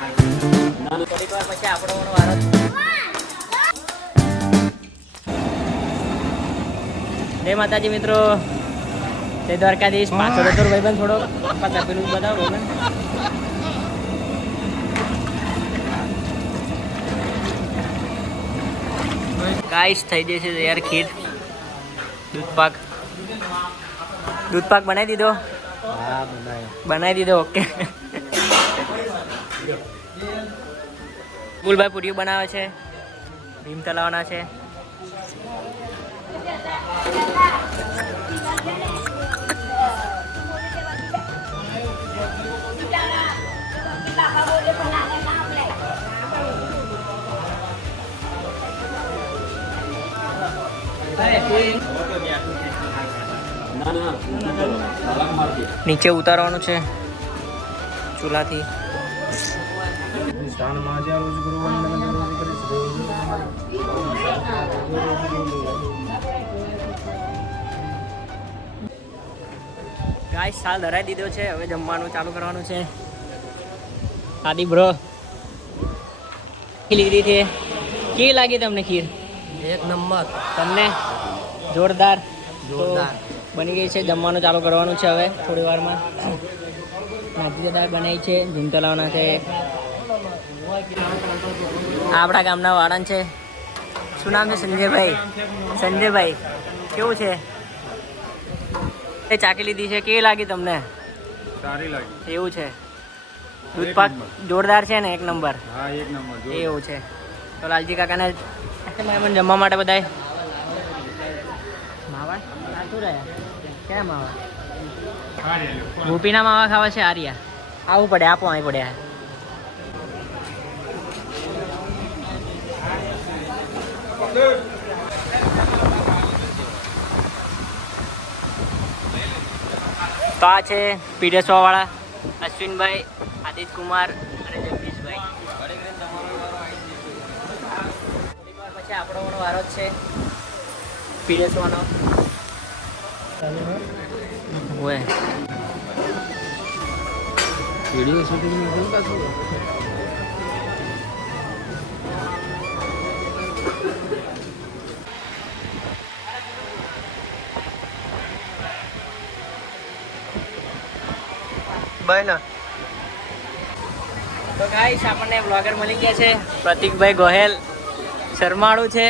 થોડીક વાર પછી આપણો વારો. જય માતાજી મિત્રો, જય દ્વારકાધીશ. પાછળ હતો ભાઈબંધ થોડો પાછા પેલું બતાવો ભાઈબંધ. ગાઈસ થઈ જશે યાર ખીર. દૂધ પાક બનાવી દીધો. હા બનાવી દીધો. ઓકે. ગુલભાઈ પૂરીઓ બનાવે છે. ભીમ તલાવના છે. નીચે ઉતારવાનું છે ચૂલાથી. ગાઈસ સાલ ધરાઈ દીધો છે. હવે જમવાનું ચાલુ કરવાનું છે. આદિ બ્રો લીધી છે. કેવી લાગી તમને ખીર? એક નંબર. તમને? જોરદાર. જોરદાર. બની ગઈ છે. જમવાનું ચાલુ કરવાનું છે હવે થોડી વારમાં. નાજી દાળ બનાવી છે. ભીમતલાવના છે. આપણા ગામના વાળન છે. શું નામ છે? સંજયભાઈ. સંજયભાઈ કેવું છે? એ ચાકી લીધી છે. કેવી લાગી તમને? સારી લાગી. એવું છે. દૂધ પાક જોરદાર છે ને? એક નંબર. હા, એક નંબર. એવું છે. તો લાલજી કાકાને જમવા માટે બધાય માવા શું રહ્યા? ક્યાં માવા? ગોપીના માવા ખાવા છે. આર્યા આવું પડે. આપો અહીં પડ્યા. તો આ છે પીડેસવા વાળા અશ્વિનભાઈ, આદિત્ય કુમાર અને જગદીશભાઈ. પછી આપણો વારો જ છે પીડેસવાનો. હોય વિડીયો શૂટિંગ બહેના. તો ગાઈસ આપણને બ્લોગર મળી ગયા છે. પ્રતિકભાઈ ગોહેલ શર્માળું છે.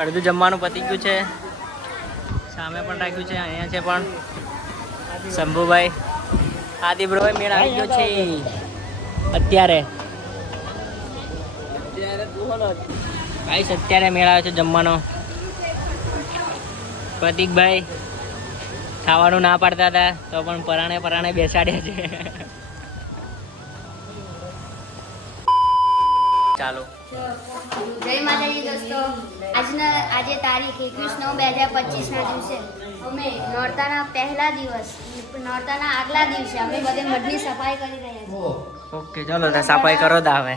અડધું જમવાનું પતી ગયું છે. સામે પણ રાખ્યું છે. અહીંયા છે પણ શંભુભાઈ. આદિ બ્રો મેળ આવી ગયો છે અત્યારે. ગાઈસ અત્યારે મેળ આવે છે જમવાનો. પ્રતિકભાઈ ખાવાનું ના પાડતા હતા તો પણ પરાણે બેસાડ્યા છે. ચાલો. જય માતાજી દોસ્તો. આજે તારીખ 21/9/2025 ના દિવસે અમે નોરતાના પહેલા દિવસ, નોરતાના આગલા દિવસે અમે બધે મઢની સફાઈ કરી રહ્યા છીએ. ઓકે ચાલો તો સફાઈ કરો તા. હવે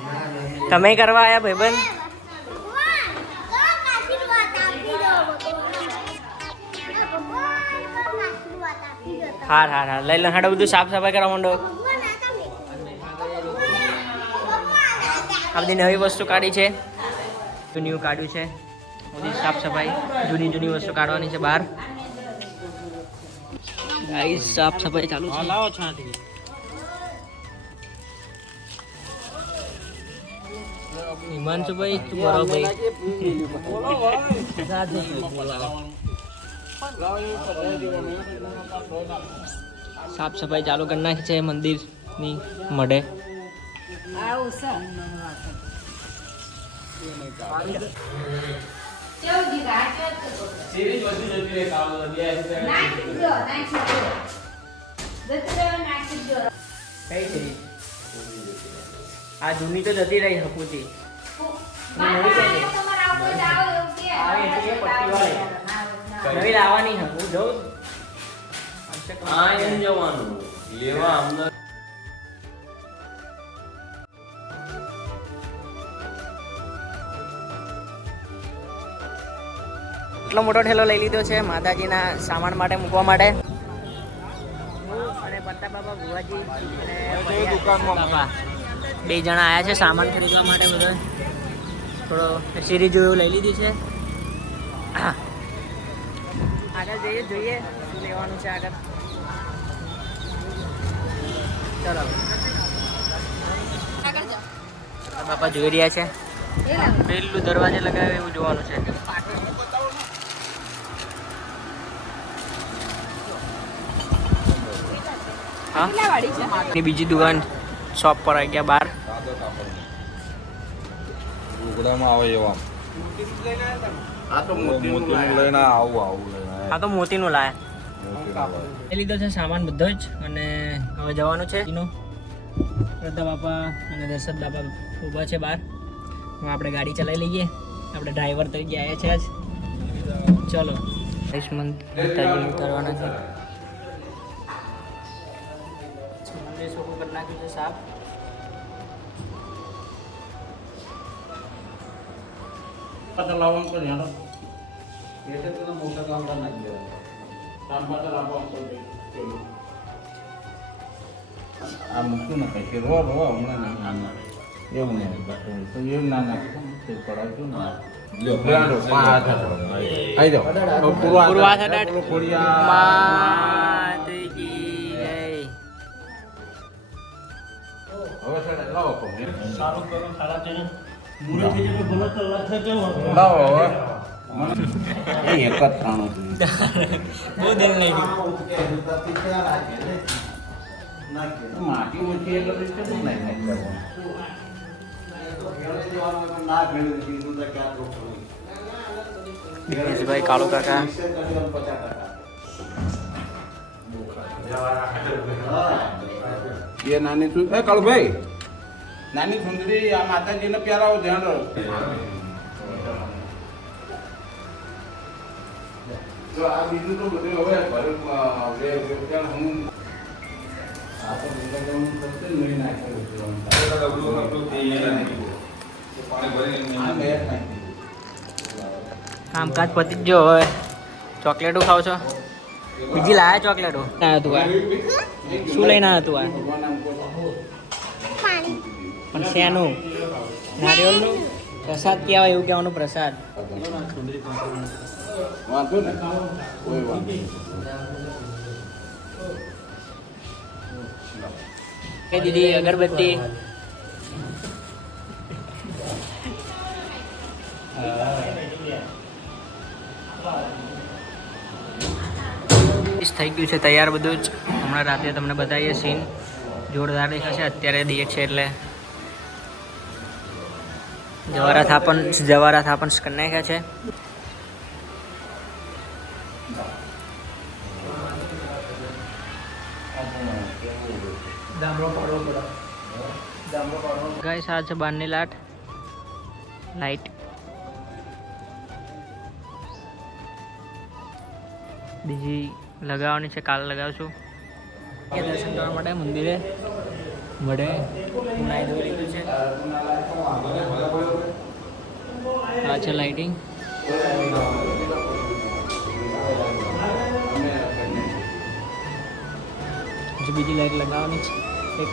તમે કરવા આવ્યા ભાઈબંધ? હાર લઈ લો. હાડો બધું સાફ સફાઈ કરવા માંડો. આ બધી નવી વસ્તુ કાઢી છે. જૂની કાઢ્યું છે. બધી સાફ સફાઈ જૂની વસ્તુ કાઢવાની છે બહાર. ગાઈસ સાફ સફાઈ ચાલુ છે. લાવો છાંટી. હિમાંશુભાઈ તું બરો ભાઈ. સાફ સફાઈ ચાલુ કરી નાખી છે મંદિરની મઢે. આ જૂની તો જતી રહી હપુતી. નવી લાવવાની હું જઉં. જવાનું લેવા અમને. એટલો મોટો ઠેલો લઈ લીધો છે માતાજીના સામાન માટે મૂકવા માટે. અને પત્તા બાબા ભુવાજી અને બાપા 2 જણા આવ્યા છે સામાન ખરીદવા માટે. બધો થોડો સિરીઝ એવું લઈ લીધી છે. આગળ જઈએ, જોઈએ શું લેવાનું છે આગળ. ચાલો બાપા જોઈ રહ્યા છે. પેલું દરવાજે લગાવે એવું જોવાનું છે. હા બીજી દુકાન શોપ પર આવી ગયા બહાર. હા તો મોતીનું લાયા. એ લીધો છે સામાન બધો જ. અને હવે જવાનું છે. શ્રદ્ધા બાપા અને દર્શક બાપા ઊભા છે બહાર. આપણે ગાડી ચલાવી લઈએ. આપણે ડ્રાઈવર તરીકે આવ્યા છે આજ. ચલો માતાજી ઉતારવાના છે. મંદિર ચોખ્ખું કરી નાખ્યું છે સાફ. આ મૂકતું ને કંઈ રો હમણાં નાના એવું નહીં તો એવું નાના પડાવશું ને માટી ઓછી એટલે કેટલું નહીં દિનેશભાઈ, કાળુ કાકા, એ નાની કાળુભાઈ નાની સુંદરી આ માતાજીને પ્યારાઓ ધ્યાન રાખો. જો આ બીજું તો બધું હવે હું આ તો નહીં નાખ્યું. કામકાજ પતી જ જો. હવે ચોકલેટો ખાવ છો? બીજી લાયા ચોકલેટો? આવ્યો તું આ શું લઈને આવ્યો તું આ? પણ શેનું? નારિયેળનું પ્રસાદ કહેવાય એવું કહેવાનું. પ્રસાદ વાંધો ને કોઈ વાંધો દીદી અગરબત્તી થઈ ગયું છે તૈયાર બધું જ. હમણાં રાત્રે તમને બતાવીએ સીન. જોરદાર દેખાશે. અત્યારે દઈએ છે એટલે જવારા થાપણ કરી નાખ્યા છે. ગાઈસ આ છે બહારની લાઈટ. બીજી લગાવવાની છે, કાલે લગાવશું. દર્શન કરવા માટે મંદિરે વડે નાઈ ધોઈ લીધું છે. આ છે લાઇટિંગ. બીજી લાઈટ લગાવવાની છે એક.